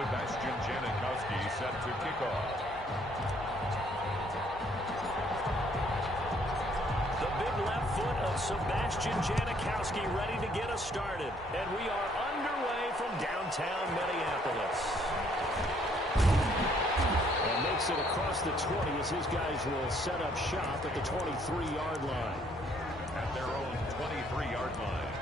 Sebastian Janikowski set to kick off. The big left foot of Sebastian Janikowski ready to get us started. And we are underway from downtown Minneapolis. And makes it across the 20 as his guys will set up shop at the 23-yard line. At their own 23-yard line.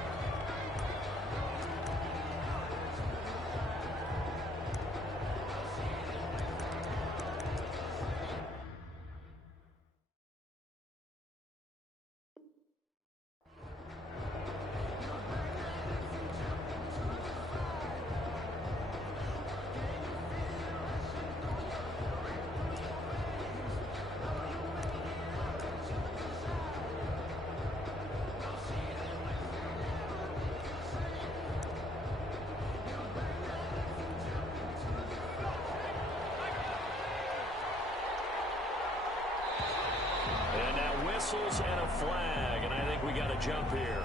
And a flag, and I think we got a jump here.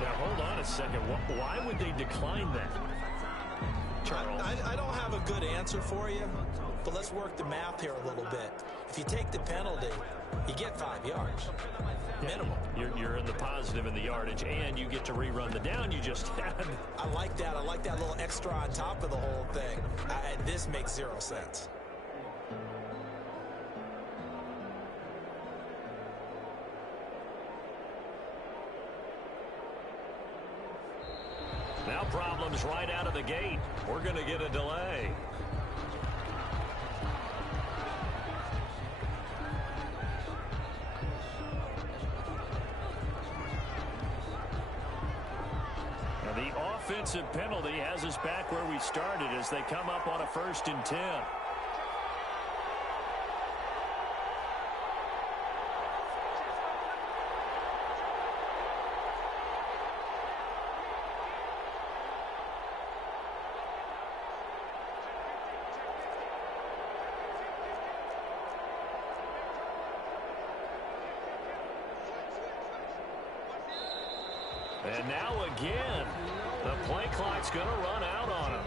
Now, hold on a second. Why would they decline that? Charles? I don't have a good answer for you, but let's work the math here a little bit. If you take the penalty, you get 5 yards. Minimum. You're in the positive in the yardage, and you get to rerun the down you just had. I like that. I like that little extra on top of the whole thing. This makes 0 sense. Now problems right out of the gate. We're going to get a delay. Now the offensive penalty has us back where we started as they come up on a 1st and 10. And now again, the play clock's going to run out on him.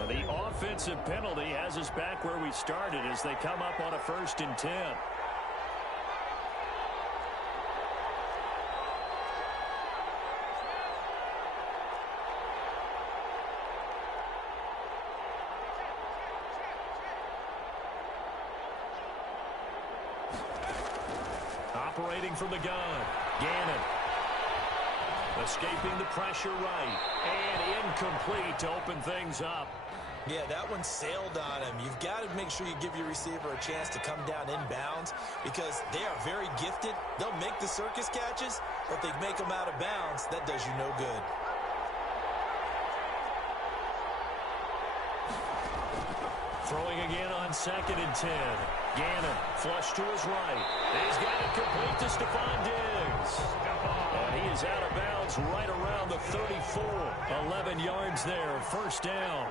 And the offensive penalty has us back where we started as they come up on a 1st and 10. Operating from the gun, Gannon. Escaping the pressure right. And incomplete to open things up. Yeah, that one sailed on him. You've got to make sure you give your receiver a chance to come down inbounds because they are very gifted. They'll make the circus catches, but if they make them out of bounds, that does you no good. Throwing again on 2nd and 10. Gannon, flush to his right. He's got it complete to Stephon Diggs. And he is out of bounds right around the 34. 11 yards there, 1st down.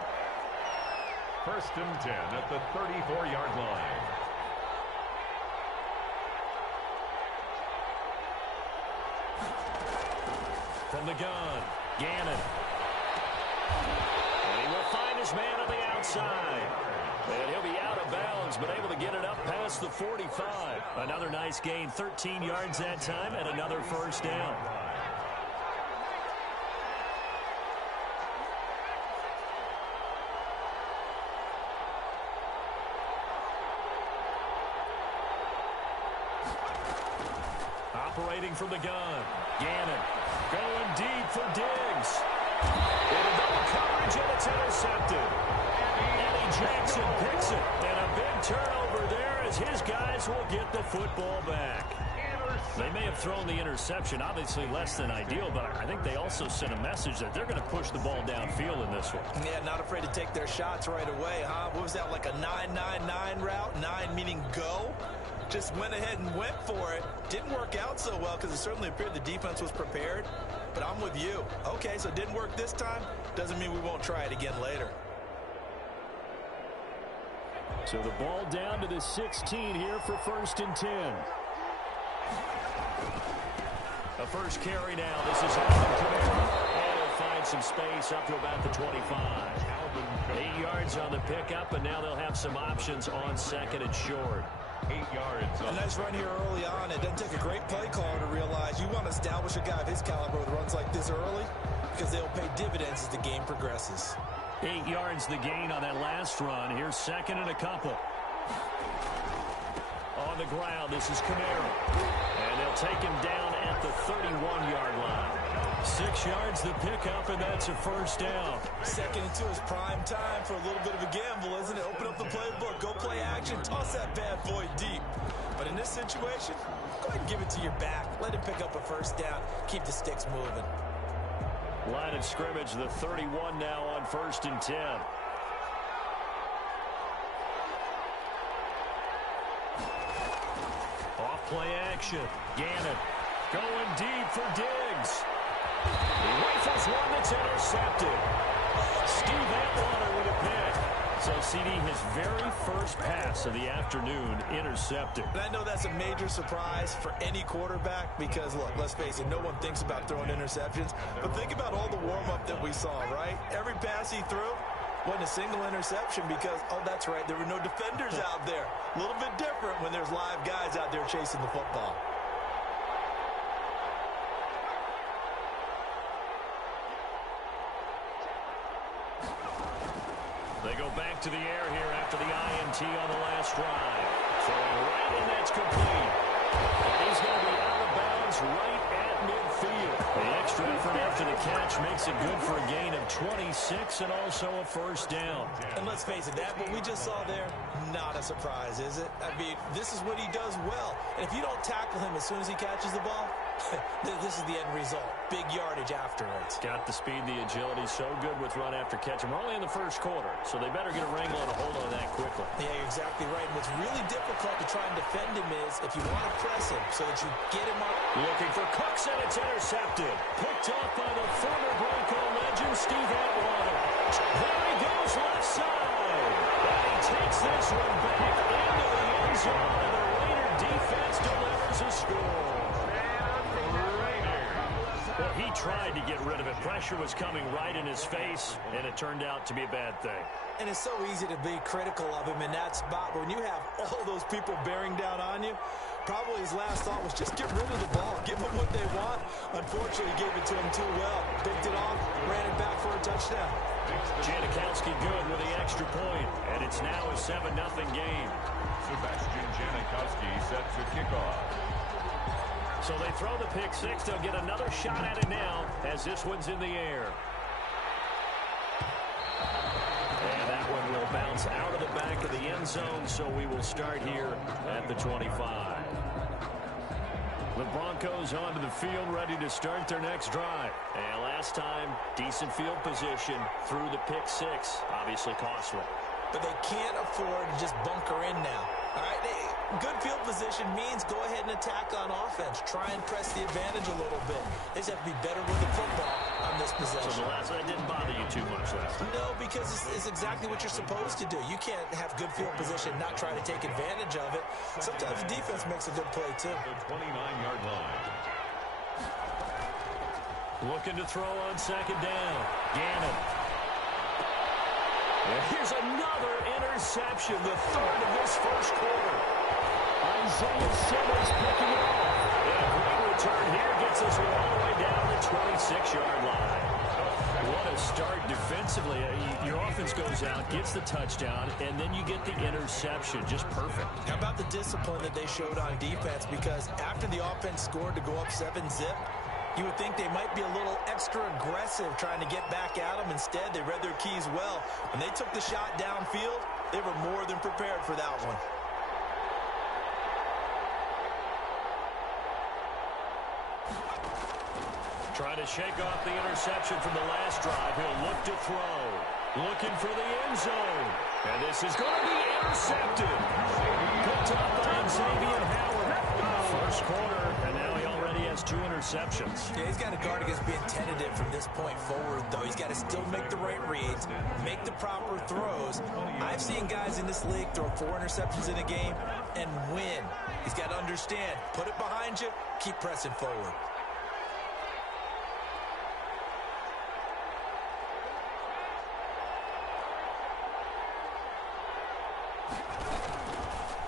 1st and 10 at the 34-yard line. From the gun, Gannon. And he will find his man on the outside. And he'll be out of bounds, but able to get it up past the 45. Another nice gain, 13 yards that time, and another 1st down. Operating from the gun, Gannon going deep for Diggs. Into double coverage, and it's intercepted. Eddie Jackson picks it, and a big turnover there as his guys will get the football back. They may have thrown the interception, obviously less than ideal, but I think they also sent a message that they're going to push the ball downfield in this one. Yeah, not afraid to take their shots right away, huh? What was that, like a 9-9-9 route? 9 meaning go? Just went ahead and went for it. Didn't work out so well because it certainly appeared the defense was prepared. But I'm with you. Okay, so it didn't work this time. Doesn't mean we won't try it again later. So the ball down to the 16 here for 1st and 10. The first carry now. This is Alvin Kamara. And he'll find some space up to about the 25. 8 yards on the pickup, and now they'll have some options on second and short. 8 yards. A nice run here early on. It doesn't take a great play caller to realize you want to establish a guy of his caliber with runs like this early because they'll pay dividends as the game progresses. 8 yards the gain on that last run. Here's second and a couple. On the ground, this is Kamara. And they'll take him down at the 31-yard line. 6 yards the pickup, and that's a first down. Second and 2 is prime time for a little bit of a gamble, isn't it? Open up the playbook, go play action, toss that bad boy deep. But in this situation, go ahead and give it to your back. Let him pick up a first down. Keep the sticks moving. Line of scrimmage, the 31 now on 1st and 10. Off play action. Gannon going deep for Diggs. He rifles one that's intercepted. Steve Atwater with a pick. So, CD, his very first pass of the afternoon intercepted. And I know that's a major surprise for any quarterback because, look, let's face it, no one thinks about throwing interceptions. But think about all the warm-up that we saw, right? Every pass he threw wasn't a single interception because, oh, that's right, there were no defenders out there. A little bit different when there's live guys out there chasing the football. They go back to the air here after the INT on the last drive. Throwing right, and that's complete. And he's going to be out of bounds right at midfield. The extra effort after the catch makes it good for a gain of 26 and also a first down. And let's face it, that what we just saw there, not a surprise, is it? I mean, this is what he does well. And if you don't tackle him as soon as he catches the ball, this is the end result. Big yardage afterwards. Got the speed, the agility, so good with run after catch. And we're only in the first quarter, so they better get a wrangle and a hold on that quickly. Yeah, you're exactly right. And what's really difficult to try and defend him is if you want to press him so that you get him up. Looking for Cooks, and it's intercepted. Picked off by the former Bronco legend, Steve Atwater. There he goes left side. And he takes this one back into the end zone, and the Raider defense delivers a score. Well, he tried to get rid of it. Pressure was coming right in his face, and it turned out to be a bad thing. And it's so easy to be critical of him in that spot. But when you have all those people bearing down on you, probably his last thought was just get rid of the ball. Give them what they want. Unfortunately, he gave it to him too well. Picked it off, ran it back for a touchdown. Janikowski good with the extra point, and it's now a 7-0 game. Sebastian Janikowski set to kickoff. So they throw the pick six. They'll get another shot at it now as this one's in the air. And that one will bounce out of the back of the end zone, so we will start here at the 25. The Broncos onto the field, ready to start their next drive. And last time, decent field position through the pick six. Obviously costly. But they can't afford to just bunker in now. All right, good field position means go ahead and attack on offense. Try and press the advantage a little bit. They just have to be better with the football on this possession. So the last one didn't bother you too much last time? No, because it's exactly what you're supposed to do. You can't have good field position and not try to take advantage of it. Sometimes the defense makes a good play, too. The 29-yard line. Looking to throw on second down. Gannon. And here's another interception, the third of this first quarter. Isaiah Simmons picking it off. And a great return here gets us all the way down the 26-yard line. What a start defensively. Your offense goes out, gets the touchdown, and then you get the interception. Just perfect. How about the discipline that they showed on defense? Because after the offense scored to go up 7-zip, you would think they might be a little extra aggressive trying to get back at them. Instead, they read their keys well. When they took the shot downfield, they were more than prepared for that one. Trying to shake off the interception from the last drive. He'll look to throw. Looking for the end zone. And this is going to be intercepted. Picked up by Xavier Howard. First quarter, and now he already has 2 interceptions. Yeah, he's got to guard against being tentative from this point forward, though. He's got to still make the right reads, make the proper throws. I've seen guys in this league throw 4 interceptions in a game and win. He's got to understand, put it behind you, keep pressing forward.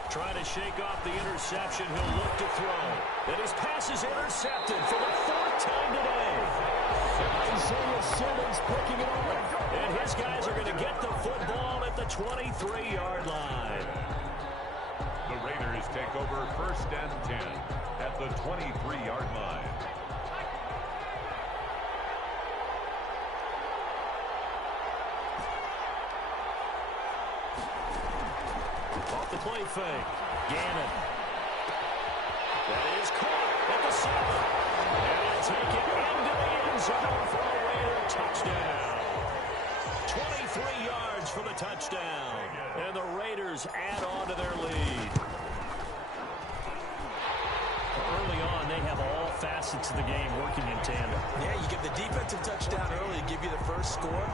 Trying to shake off the interception. He'll look to throw. And his pass is intercepted for the 4th time today. Isaiah Simmons picking it off. And his guys are going to get the football at the 23-yard line. The Raiders take over 1st and 10 at the 23-yard line. Off the play fake. Gannon. That is caught at the 7. And he'll take it into the end zone for a Raider touchdown. 23 yards for the touchdown. And the Raiders add on to their lead. Early on, they have all facets of the game working in tandem. Yeah, you give the defensive touchdown early to give you the first score,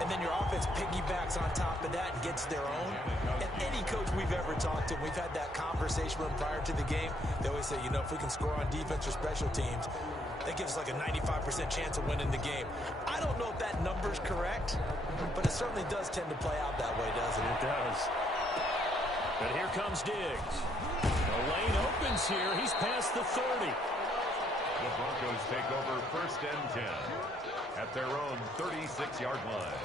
and then your offense piggybacks on top of that and gets their own. And any coach we've ever talked to, we've had that conversation with them prior to the game. They always say, you know, if we can score on defense or special teams, that gives us like a 95% chance of winning the game. I don't know if that number's correct, but it certainly does tend to play out that way, doesn't it? It does. But here comes Diggs. The lane opens here. He's past the 30. The Broncos take over 1st and 10 at their own 36-yard line.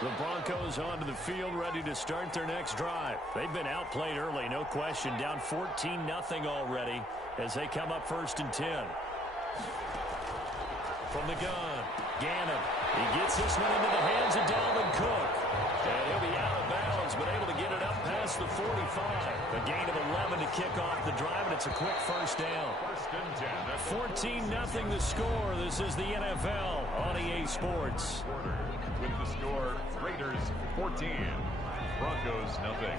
The Broncos onto the field, ready to start their next drive. They've been outplayed early, no question. Down 14-0 already as they come up 1st and 10. From the gun, Gannon. He gets this one into the hands of Dalvin Cook. And he'll be out of bounds, but able to get it up past the 45. A gain of 11 to kick off the drive, and it's a quick 1st down. 1st and 10. 14-0 the score. This is the NFL on EA Sports. With the score, Raiders 14, Broncos nothing.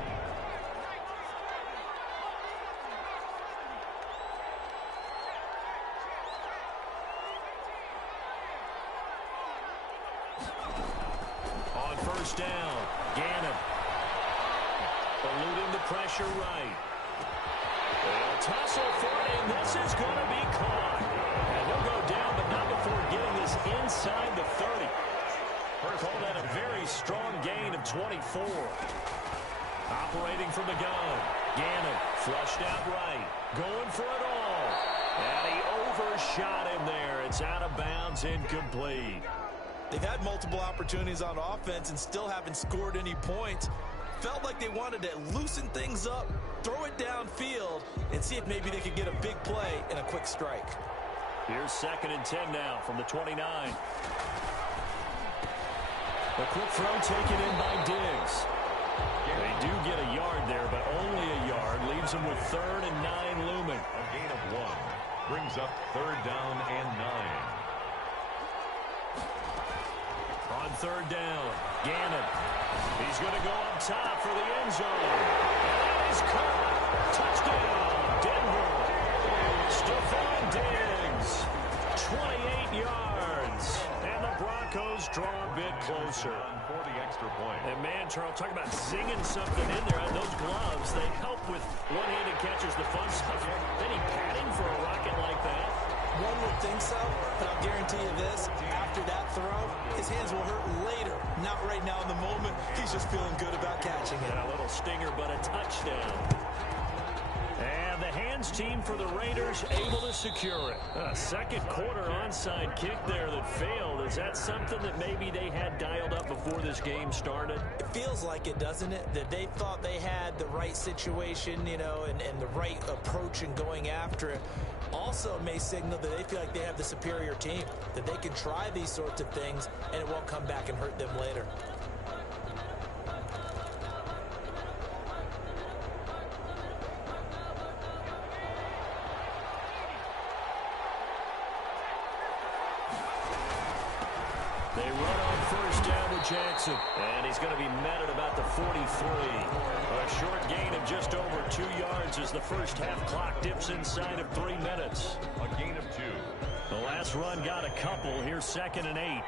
On 1st down, Gannon. Eluding the pressure right. They'll tussle for it, and this is going to be caught. And he'll go down, but not before getting this inside the 30. Call that a very strong gain of 24. Operating from the gun. Gannon flushed out right. Going for it all. And he overshot him there. It's out of bounds, incomplete. They've had multiple opportunities on offense and still haven't scored any points. Felt like they wanted to loosen things up, throw it downfield, and see if maybe they could get a big play and a quick strike. Here's 2nd and 10 now from the 29. A quick throw taken in by Diggs. They do get a yard there, but only a yard. Leaves them with 3rd and 9 looming. A gain of 1 brings up 3rd down and 9. On 3rd down, Gannon. He's going to go up top for the end zone. And he's caught. Touchdown, Denver. Stephon Diggs, 28 yards. And the Broncos draw a bit closer. For the extra point. And man, Charles, talk about zinging something in there. On those gloves, they help with one-handed catches, the fun stuff. Any padding for a rocket like that? One would think so, but I'll guarantee you this. After that throw, his hands will hurt later. Not right now in the moment. He's just feeling good about catching it. And a little stinger, but a touchdown. And the hands team for the Raiders able to secure it. A 2nd quarter onside kick there that failed. Is that something that maybe they had dialed up before this game started? It feels like it, doesn't it? That they thought they had the right situation, you know, and the right approach in going after it. Also may signal that they feel like they have the superior team, that they can try these sorts of things and it won't come back and hurt them later. They run on 1st down with Jackson. And he's going to be met at about the 43. A short gain of just over 2 yards as the first half clock dips inside of 3 minutes. A gain of 2. The last run got a couple. Here's 2nd and 8.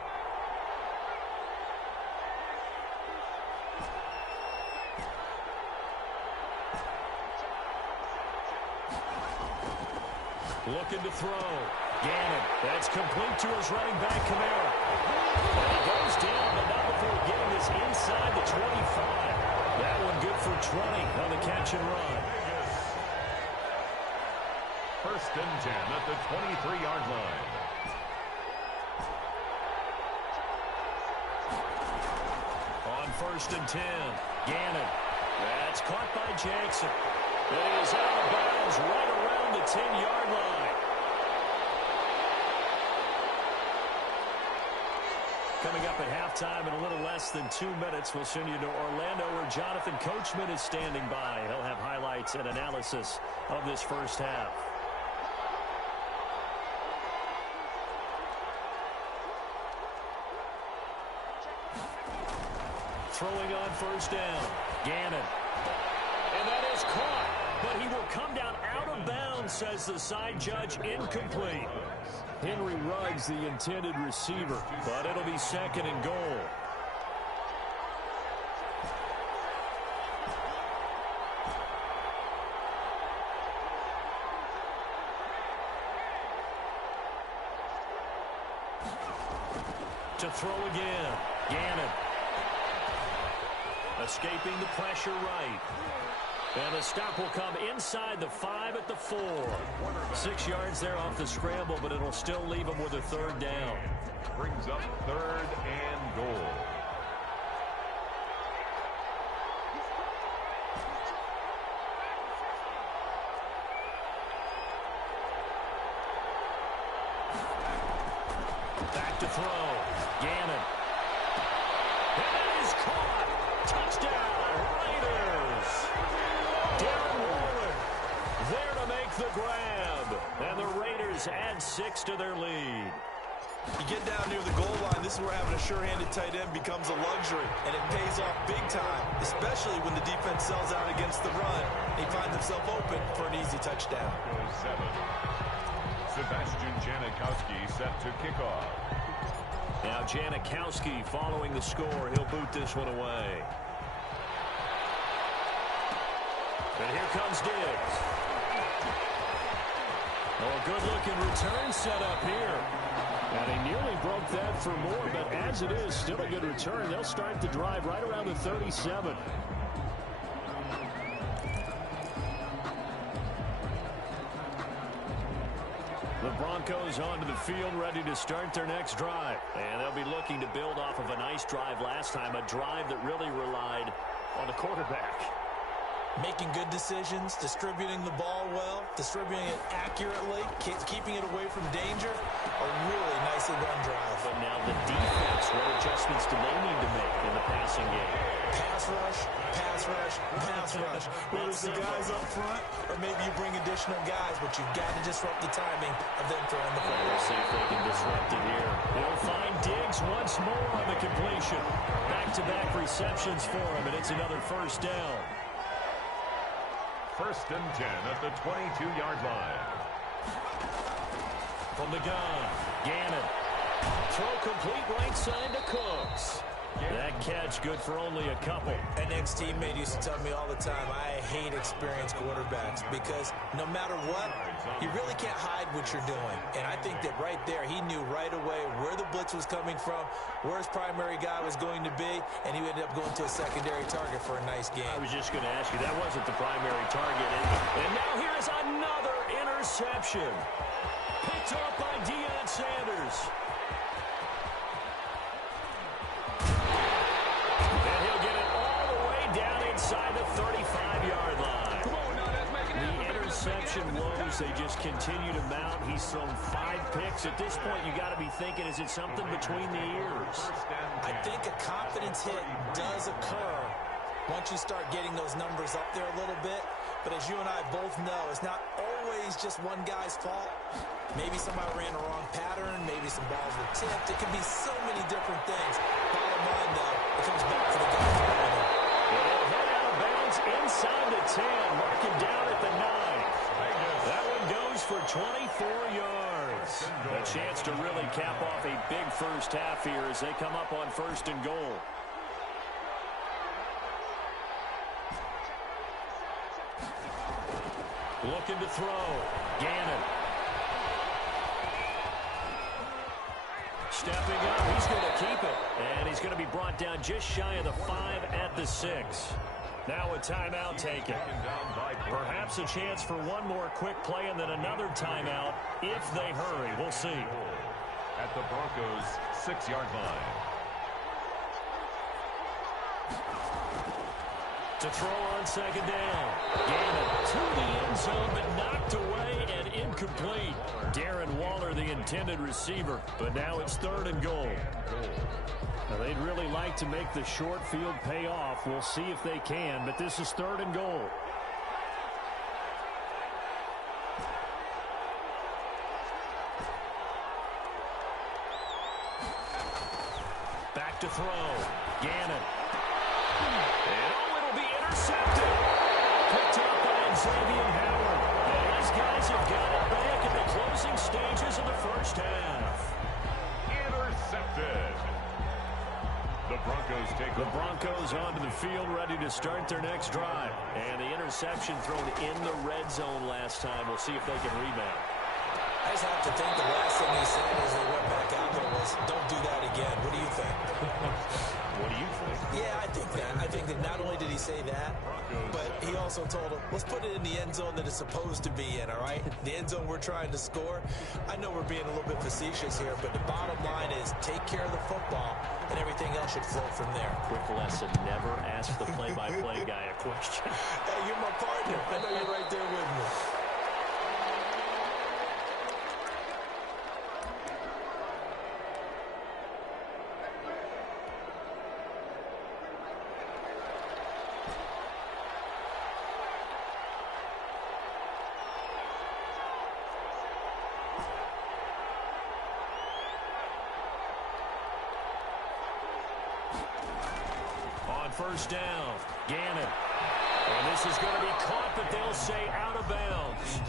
Looking to throw. Gannon, that's complete to his running back, Kamara. And he goes down, but not before getting this inside the 25. That one good for 20 on the catch and run. First and 10 at the 23-yard line. On first and 10, Gannon. That's caught by Jackson. And he is out of bounds right around the 10-yard line. Coming up at halftime in a little less than 2 minutes, we'll send you to Orlando where Jonathan Coachman is standing by. He'll have highlights and analysis of this first half. Throwing on first down, Gannon. And that is caught, but he will come down out of bounds, says the side judge, incomplete. Henry Ruggs, the intended receiver, but it'll be second and goal. To throw again, Gannon. Escaping the pressure right. And the stop will come inside the 5 at the 4. 6 yards there off the scramble, but it'll still leave him with a third down. Brings up third and goal. Back to throw. Gannon. And that is caught. Touchdown, Raiders. Darren Waller there to make the grab. And the Raiders add 6 to their lead. You get down near the goal line, this is where having a sure-handed tight end becomes a luxury, and it pays off big time, especially when the defense sells out against the run. He finds himself open for an easy touchdown. Goes 7. Sebastian Janikowski set to kick off. Now Janikowski following the score. He'll boot this one away. And here comes Diggs. Oh, a good-looking return set up here. And he nearly broke that for more, but as it is, still a good return. They'll start the drive right around the 37. The Broncos onto the field, ready to start their next drive. And they'll be looking to build off of a nice drive last time, a drive that really relied on the quarterback. Making good decisions, distributing the ball well, distributing it accurately, keeping it away from danger. A really nicely run drive. But now the defense, what adjustments do they need to make in the passing game? Pass rush, pass rush, pass rush. Whether it's the guys up front or maybe you bring additional guys, but you've got to disrupt the timing of them throwing the ball. We'll see if they can disrupt it here. They'll find Diggs once more on the completion. Back-to-back receptions for him, and it's another first down. First and 10 at the 22-yard line. From the gun, Gannon. Throw complete right side to Cooks. That catch good for only a couple. An ex-teammate used to tell me all the time, I hate experienced quarterbacks because no matter what, you really can't hide what you're doing. And I think that right there, he knew right away where the blitz was coming from, where his primary guy was going to be, and he ended up going to a secondary target for a nice game. I was just going to ask you, that wasn't the primary target. And now here's another interception. Picked up by Deion Sanders. Inside the 35-yard line. The interception woes, they just continue to mount. He's thrown 5 picks. At this point, you got to be thinking, is it something between the ears? I think a confidence hit does occur once you start getting those numbers up there a little bit. But as you and I both know, it's not always just one guy's fault. Maybe somebody ran a wrong pattern. Maybe some balls were tipped. It could be so many different things. Bottom line, though, it comes back to the guy throwing it. They'll head out of bounds inside the 10, marking down at the 9. That one goes for 24 yards. A chance to really cap off a big first half here as they come up on first and goal. Looking to throw. Gannon. Stepping up, he's going to keep it. And he's going to be brought down just shy of the 5 at the 6. Now a timeout taken. Perhaps a chance for one more quick play and then another timeout if they hurry. We'll see. At the Broncos' 6-yard line. To throw on second down. Gannon to the end zone, but knocked away and incomplete. Darren Waller, the intended receiver, but now it's 3rd and goal. Now, they'd really like to make the short field pay off. We'll see if they can, but this is 3rd and goal. Back to throw. Gannon. It'll be intercepted. Picked up by Xavier Howard. And these guys have got it back in the closing stages of the first half. Intercepted. The Broncos onto the field, ready to start their next drive. And the interception thrown in the red zone last time. We'll see if they can rebound. I just have to think the last thing he said as they went back out there was, don't do that again. What do you think? What do you think? Yeah, I think that. I think that not only did he say that, but he also told him, let's put it in the end zone that it's supposed to be in, all right? The end zone we're trying to score. I know we're being a little bit facetious here, but the bottom line is take care of the football, and everything else should flow from there. Quick lesson, never ask the play-by-play guy a question. Hey, you're my partner. I know you're right there with me. First down, Gannon. And this is going to be caught, but they'll say out of bounds.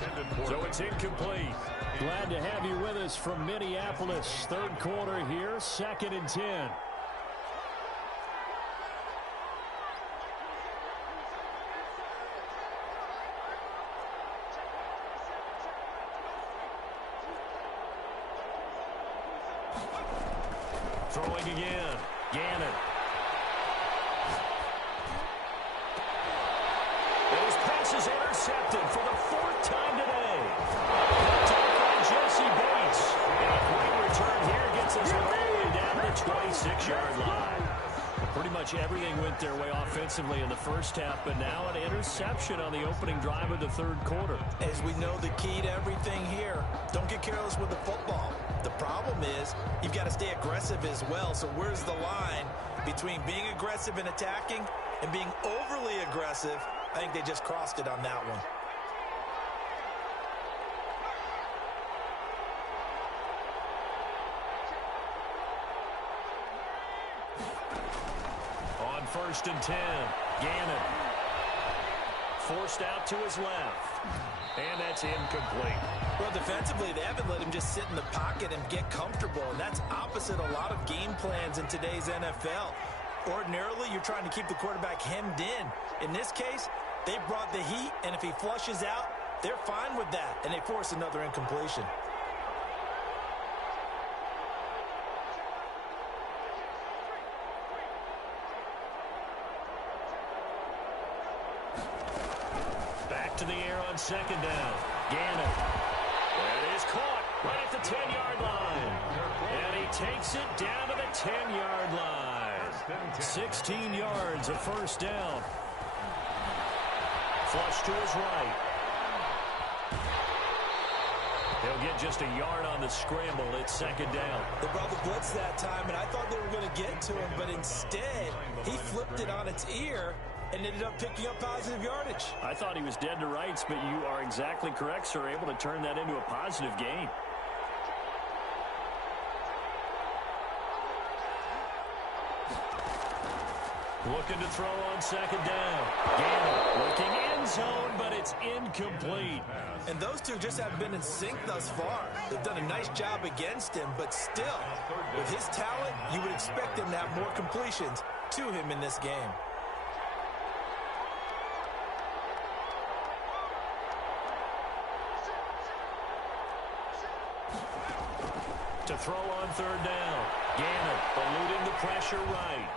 So it's incomplete. Glad to have you with us from Minneapolis. 3rd quarter here, 2nd and 10. Throwing again, Gannon. Is intercepted for the 4th time today. Picked up by Jesse Bates. And a quick return here gets us all the way down to the 26-yard line. Pretty much everything went their way offensively in the first half, but now an interception on the opening drive of the 3rd quarter. As we know, the key to everything here, don't get careless with the football. The problem is you've got to stay aggressive as well. So where's the line between being aggressive and attacking and being overly aggressive? I think they just crossed it on that one. On 1st and 10, Gannon. Forced out to his left. And that's incomplete. Well, defensively, they haven't let him just sit in the pocket and get comfortable. And that's opposite a lot of game plans in today's NFL. Ordinarily, you're trying to keep the quarterback hemmed in. In this case, they brought the heat, and if he flushes out, they're fine with that, and they force another incompletion. Back to the air on 2nd down. Gannon. That is caught right at the 10-yard line. And he takes it down to the 10-yard line. 16 yards, a first down. Flush to his right. They'll get just a yard on the scramble. It's 2nd down. They brought the blitz that time, and I thought they were going to get to him, but instead, he flipped it on its ear and ended up picking up positive yardage. I thought he was dead to rights, but you are exactly correct, sir. Able to turn that into a positive gain. Looking to throw on 2nd down. Gannon looking end zone, but it's incomplete. And those two just haven't been in sync thus far. They've done a nice job against him, but still, with his talent, you would expect him to have more completions to him in this game. To throw on third down. Gannon eluding the pressure right.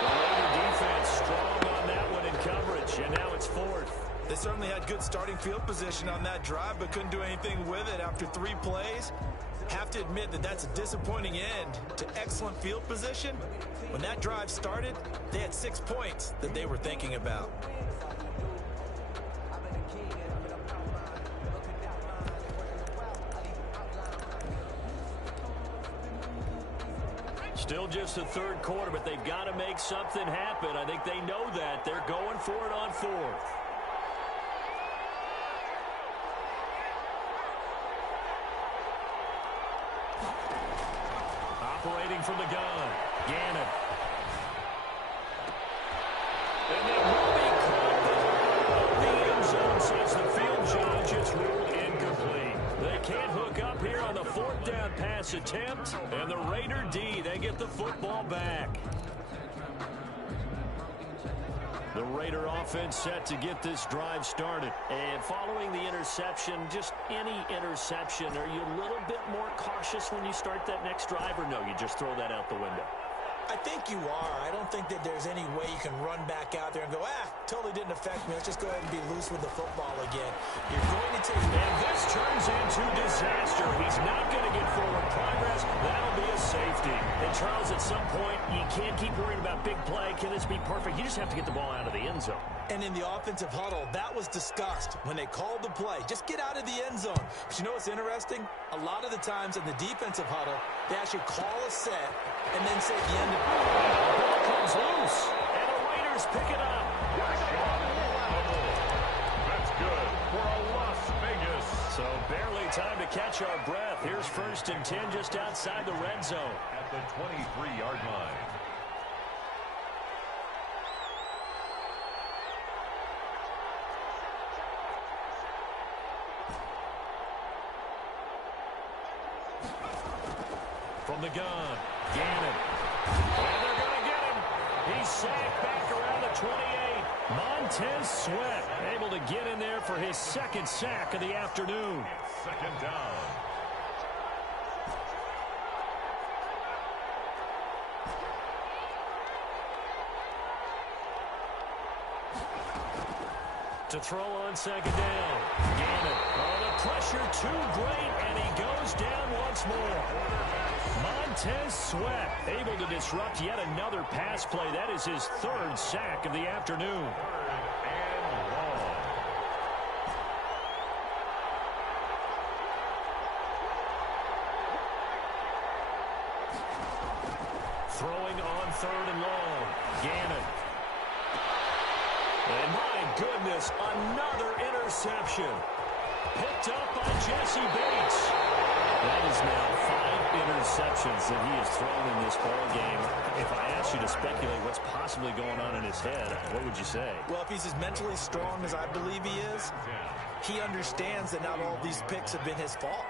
The Raider defense strong on that one in coverage, and now it's fourth. They certainly had good starting field position on that drive, but couldn't do anything with it after 3 plays. Have to admit that that's a disappointing end to excellent field position. When that drive started, they had 6 points that they were thinking about. Still just the third quarter, but they've got to make something happen. I think they know that. They're going for it on fourth. Operating from the gun. Gannon. And they will be caught. The end zone says the field judge is ruled incomplete. They can't hook up here on the fourth down pass attempt. And the Raider D, they get the football back. The Raider offense set to get this drive started. And following the interception, just any interception, are you a little bit more cautious when you start that next drive, or no, you just throw that out the window? I think you are. I don't think that there's any way you can run back out there and go, totally didn't affect me. Let's just go ahead and be loose with the football again. You're going to take... And this turns into disaster. He's not going to get forward progress. That'll be a safety. And, Charles, at some point, you can't keep worrying about big play. Can this be perfect? You just have to get the ball out of the end zone. And in the offensive huddle, that was discussed when they called the play. Just get out of the end zone. But you know what's interesting? A lot of the times in the defensive huddle, they actually call a set and then say at the end of it, the ball comes loose, and the Raiders pick it up. That's good for a Las Vegas. So barely time to catch our breath. Here's 1st and 10 just outside the red zone. At the 23-yard line. From the gun, Gannon. And they're going to get him. He's sacked back around the 28. Montez Sweat able to get in there for his 2nd sack of the afternoon. 2nd down. To throw on 2nd down. Gannon. Oh, the pressure too great, and he goes down once more. Montez Sweat able to disrupt yet another pass play. That is his 3rd sack of the afternoon. 3rd and long. Throwing on 3rd and long. Gannon. And my goodness, another interception. Picked up by Jesse Bates. That is now 5 interceptions that he has thrown in this ball game. If I asked you to speculate what's possibly going on in his head, what would you say? Well, if he's as mentally strong as I believe he is, he understands that not all these picks have been his fault.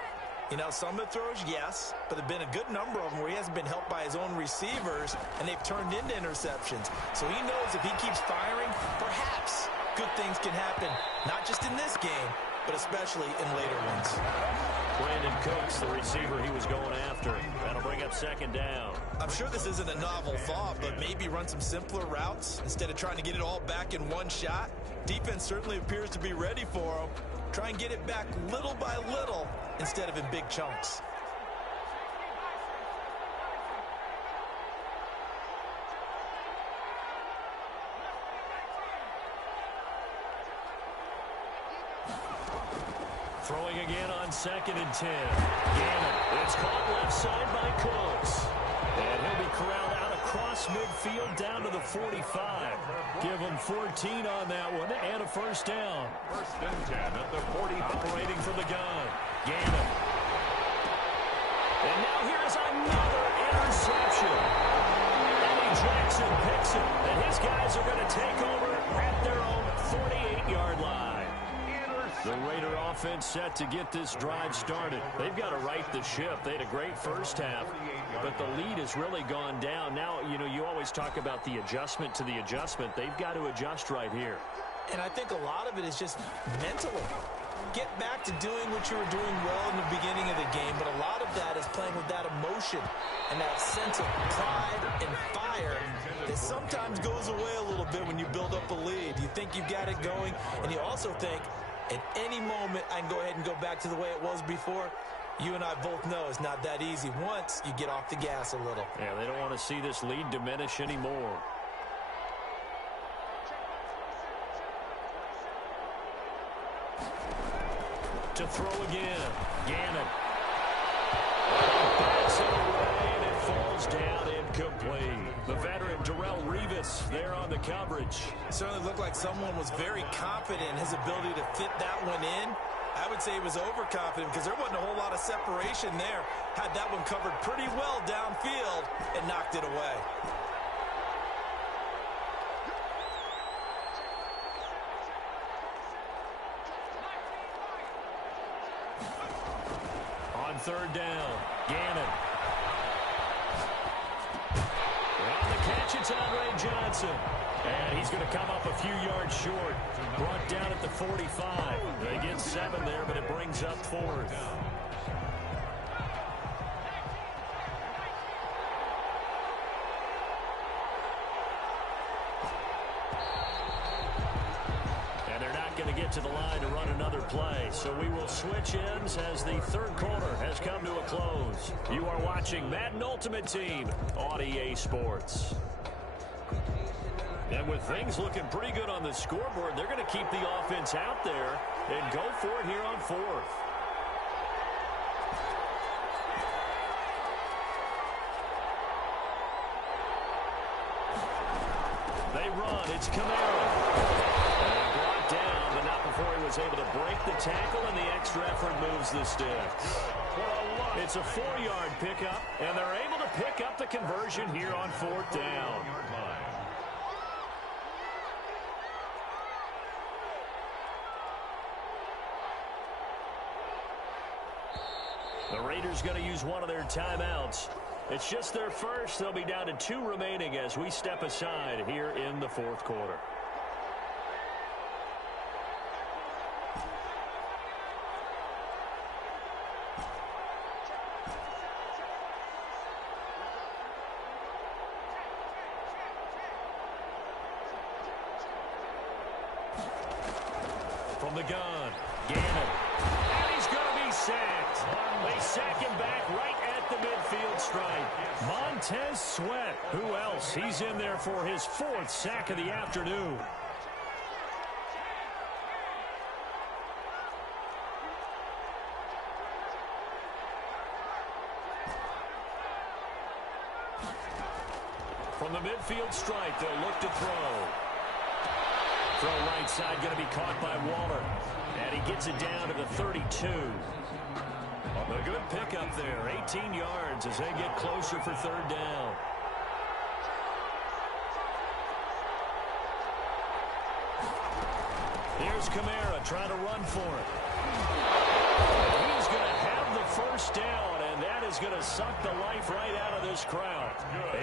You know, some of the throws, yes, but there have been a good number of them where he hasn't been helped by his own receivers, and they've turned into interceptions. So he knows if he keeps firing, perhaps good things can happen, not just in this game, but especially in later ones. Brandon Cooks, the receiver he was going after. That'll bring up 2nd down. I'm sure this isn't a novel thought, but maybe run some simpler routes instead of trying to get it all back in one shot. Defense certainly appears to be ready for him. Try and get it back little by little instead of in big chunks. Throwing again on 2nd and 10. Gannon. It's caught left side by Cooks. And he'll be corralled out across midfield down to the 45. Give him 14 on that one and a 1st down. 1st and 10 at the 40. Operating from the gun. Gannon. And now here is another interception. Eddie Jackson picks it. And his guys are going to take over at their own 48-yard line. The Raider offense set to get this drive started. They've got to right the ship. They had a great first half, but the lead has really gone down. Now, you know, you always talk about the adjustment to the adjustment. They've got to adjust right here. And I think a lot of it is just mentally. get back to doing what you were doing well in the beginning of the game, but a lot of that is playing with that emotion and that sense of pride and fire that sometimes goes away a little bit when you build up a lead. You think you've got it going, and you also think, at any moment, I can go ahead and go back to the way it was before. You and I both know it's not that easy once you get off the gas a little. Yeah, they don't want to see this lead diminish anymore. To throw again. Gannon. Backs it away, and it falls down incomplete. The veteran Darrelle Revis there on the coverage. Certainly looked like someone was very confident in his ability to fit that one in. I would say he was overconfident because there wasn't a whole lot of separation there. Had that one covered pretty well downfield and knocked it away. On third down, Gannon. On the catch, it's Andre Johnson. And he's going to come up a few yards short. Brought down at the 45. They get 7 there, but it brings up 4th. And they're not going to get to the line to run another play. So we will switch ends as the third quarter has come to a close. You are watching Madden Ultimate Team on EA Sports. And with things looking pretty good on the scoreboard, they're going to keep the offense out there and go for it here on 4th. They run. It's Kamara. And brought down, but not before he was able to break the tackle, and the extra effort moves the sticks. It's a 4-yard pickup, and they're able to pick up the conversion here on 4th down. The Raiders going to use one of their timeouts. It's just their first. They'll be down to 2 remaining as we step aside here in the 4th quarter. From the gun, Gannon. And he's going to be sacked. They sack him back right at the midfield stripe. Montez Sweat. Who else? He's in there for his 4th sack of the afternoon. From the midfield stripe, they'll look to throw. Throw right side, going to be caught by Waller. And he gets it down to the 32. A good pickup there, 18 yards as they get closer for 3rd down. Here's Kamara trying to run for it. He's going to have the 1st down, and that is going to suck the life right out of this crowd.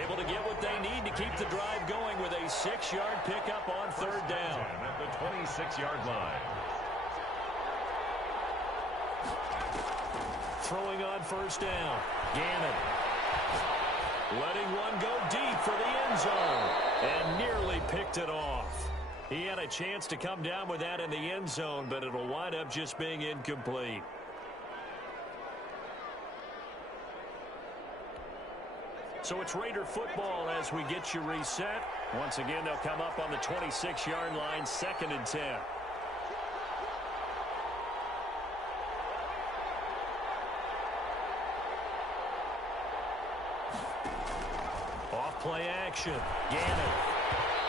Able to get what they need to keep the drive going with a 6-yard pickup on 3rd down. At the 26-yard line. Throwing on 1st down. Gannon. Letting one go deep for the end zone. And nearly picked it off. He had a chance to come down with that in the end zone, but it'll wind up just being incomplete. So it's Raider football as we get you reset. Once again, they'll come up on the 26-yard line, 2nd and 10. Off-play action. Gannon.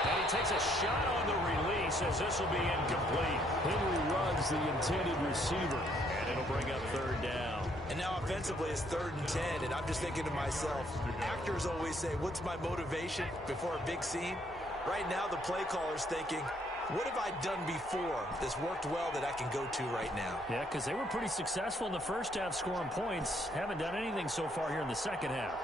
And he takes a shot on the release as this will be incomplete. Henry Ruggs, the intended receiver. And it'll bring up 3rd down. And now offensively it's 3rd and 10, and I'm just thinking to myself, actors always say, what's my motivation before a big scene? Right now the play caller's thinking, what have I done before that's worked well that I can go to right now? Yeah, because they were pretty successful in the first half scoring points. Haven't done anything so far here in the second half.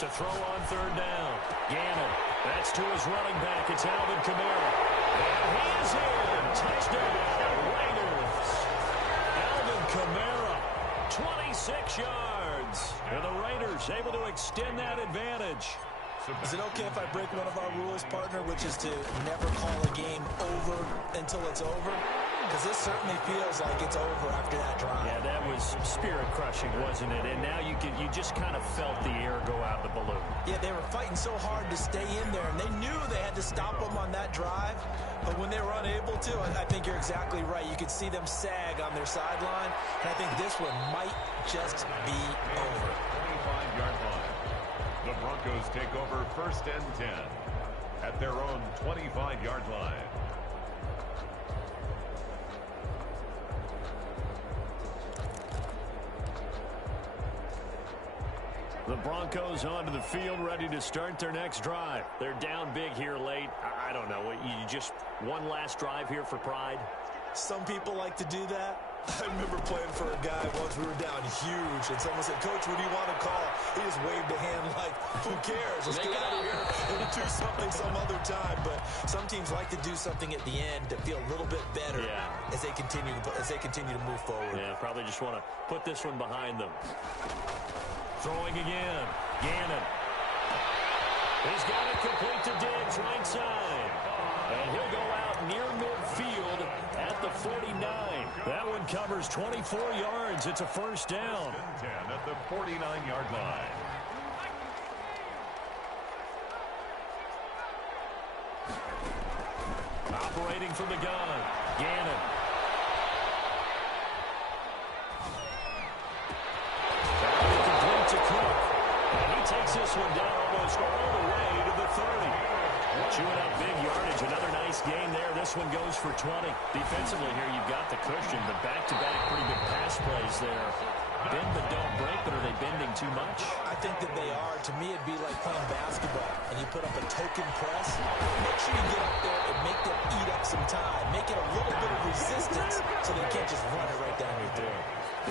To throw on 3rd down. Gannon. That's to his running back. It's Alvin Kamara. And he is in. Touchdown, Raiders. Alvin Kamara, 26 yards. And the Raiders able to extend that advantage. Is it okay if I break one of our rules, partner, which is to never call a game over until it's over? Because this certainly feels like it's over after that drive. Yeah, that was spirit-crushing, wasn't it? And now you just kind of felt the air go out of the balloon. Yeah, they were fighting so hard to stay in there, and they knew they had to stop them on that drive. But when they were unable to, I think you're exactly right. You could see them sag on their sideline, and I think this one might just be over. 25-yard line. The Broncos take over 1st and 10 at their own 25-yard line. The Broncos onto the field, ready to start their next drive. They're down big here late. I don't know. You just one last drive here for pride? Some people like to do that. I remember playing for a guy once. We were down huge, and someone said, "Coach, what do you want to call?" He just waved a hand like, "Who cares? Let's get out of here and do something some other time." But some teams like to do something at the end to feel a little bit better as they continue to move forward. Yeah, probably just want to put this one behind them. Throwing again. Gannon. He's got it complete to Diggs, right side. And he'll go out near midfield at the 49. That one covers 24 yards. It's a first down. 10 at the 49-yard line. Operating from the gun. Gannon. Complete to Cook. And he takes this one down almost all the way to the 30. Chewing up big yardage. Another nice gain there. This one goes for 20. Defensively here, you've got the cushion, but back-to-back pretty good pass plays there. Bend but don't break, but are they bending too much? I think that they are. To me, it'd be like playing basketball, and you put up a token press. Make sure you get up there and make them eat up some time. Make it a little bit of resistance so they can't just run it right down your throat.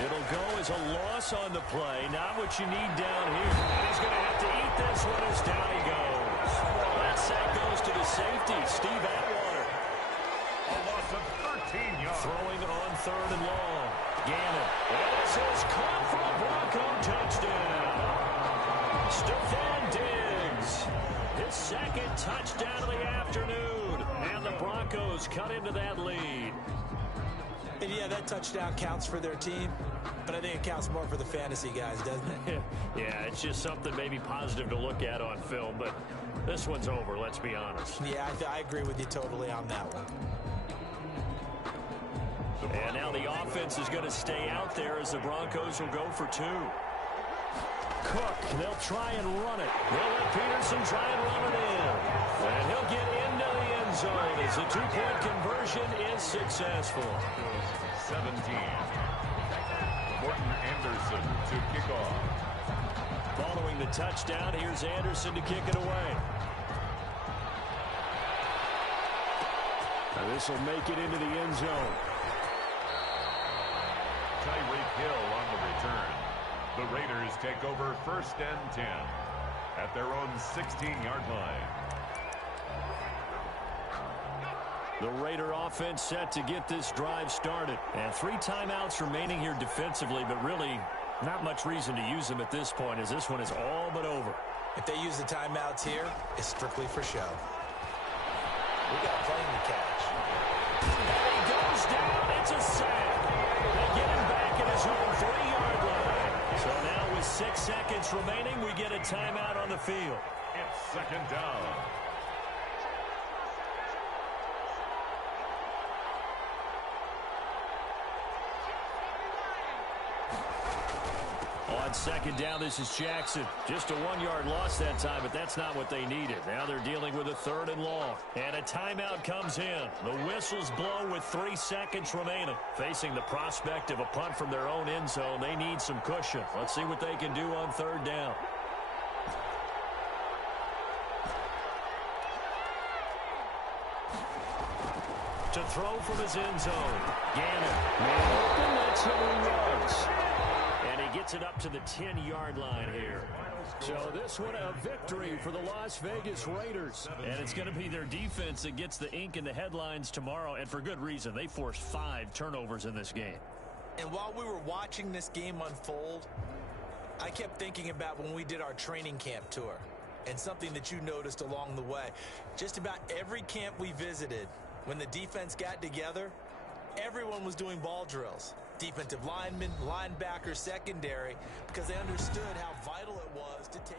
It'll go as a loss on the play. Not what you need down here. And he's going to have to eat this one as down he goes. That sack goes to the safety, Steve Atwater. A loss of 13 yards. Throwing on 3rd and long. Gannon. And this is caught for a Bronco touchdown. Stephon Diggs. His second touchdown of the afternoon. And the Broncos cut into that lead. And yeah, that touchdown counts for their team, but I think it counts more for the fantasy guys, doesn't it? Yeah, it's just something maybe positive to look at on film, but this one's over, let's be honest. Yeah, I agree with you totally on that one. And now the offense is going to stay out there as the Broncos will go for 2. Cook, they'll try and run it. They'll let Peterson try and run it in. And he'll get into the end zone as the 2-point conversion is successful. 17. Morton Anderson to kick off. Following the touchdown, here's Anderson to kick it away. Now this will make it into the end zone. Tyreek Hill on the return. The Raiders take over 1st and 10 at their own 16-yard line. The Raider offense set to get this drive started. And 3 timeouts remaining here defensively, but really not much reason to use them at this point as this one is all but over. If they use the timeouts here, it's strictly for show. We got playing to catch. And he goes down. It's a sack. They get him back at his own 3-yard line. So now with 6 seconds remaining, we get a timeout on the field. It's 2nd down. On 2nd down, this is Jackson. Just a 1-yard loss that time, but that's not what they needed. Now they're dealing with a 3rd and long. And a timeout comes in. The whistles blow with 3 seconds remaining. Facing the prospect of a punt from their own end zone, they need some cushion. Let's see what they can do on 3rd down. To throw from his end zone. Gannon. Man open, that's how he runs. And he gets it up to the 10-yard line here. So this one a victory for the Las Vegas Raiders. And it's going to be their defense that gets the ink in the headlines tomorrow, and for good reason. They forced 5 turnovers in this game. And while we were watching this game unfold, I kept thinking about when we did our training camp tour and something that you noticed along the way. Just about every camp we visited, when the defense got together, everyone was doing ball drills. Defensive linemen, linebackers, secondary, because they understood how vital it was to take.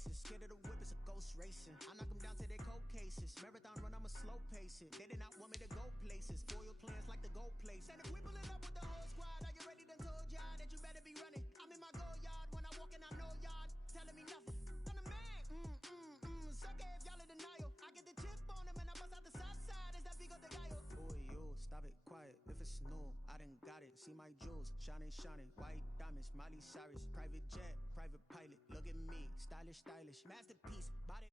Scared of the whip, it's a ghost racing. I knock them down to their cold cases. Marathon run, I'ma slow pace it. They did not want me to go places. Foil plans like the gold place. And if we pulling up with the whole squad, are you ready? Done told y'all that you better be running. I'm in my go yard. When I walk in, I know y'all telling me nothing. I'm the man. Sucker if y'all in denial. I get the chip on them and I bust out the south side. Is that Vigo de Gallo? Boy, yo, stop it, quiet. If it's new, I done got it. See my jewels, shining, shining. White diamonds, Miley Cyrus. Private jet, private pilot. Look at me, stylish, stylish. Masterpiece, body.